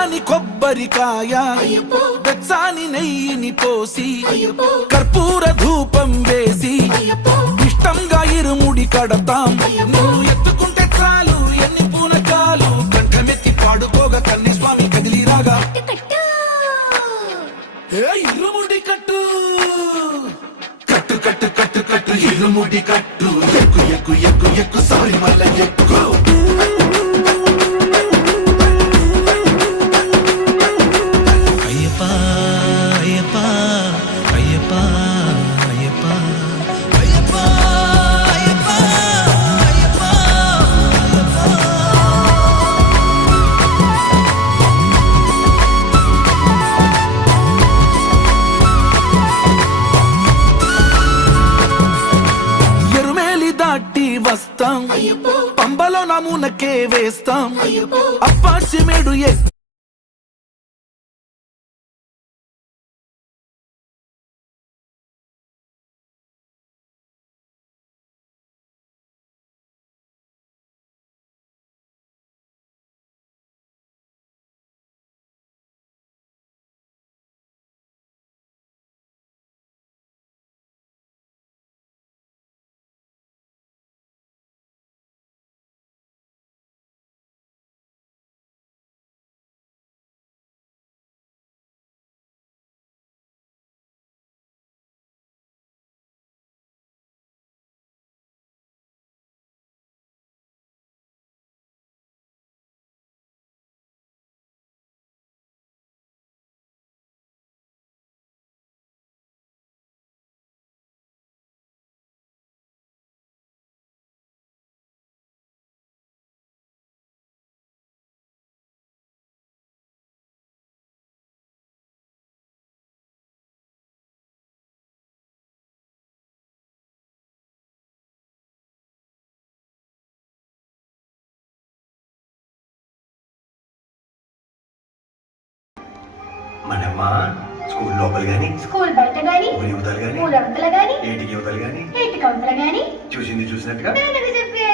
కమ్మని కొబ్బరికాయ వెచ్చాని నెయ్యిని పోసి కర్పూర ధూపం వేసి ఇష్టంగా ఇరుముడి కడతాం. నువ్వు ఎత్తుకుంటే చాలు ఎన్ని పూనకాలు కంఠమెత్తి పాడుకోగా కన్యస్వామి కదిలిరాగా ఇరుముడి కట్టు కట్టు కట్టు కట్టు కట్టు ఇరుముడి కట్టు ఎక్కు ఎక్కు ఎక్కు ఎక్కు సారి మల్ల ఎక్కు. వస్తాం పంబలో నమూనకే వేస్తాం అప్పాచి మేడు మనమ్మ స్కూల్ లోపల గాని స్కూల్ బయట గాని ఊరి యువతలు గాని ఊరవతల గాని ఏటికి యువతలు గాని ఏటికవతల గాని చూసింది చూసినట్టుగా చెప్పే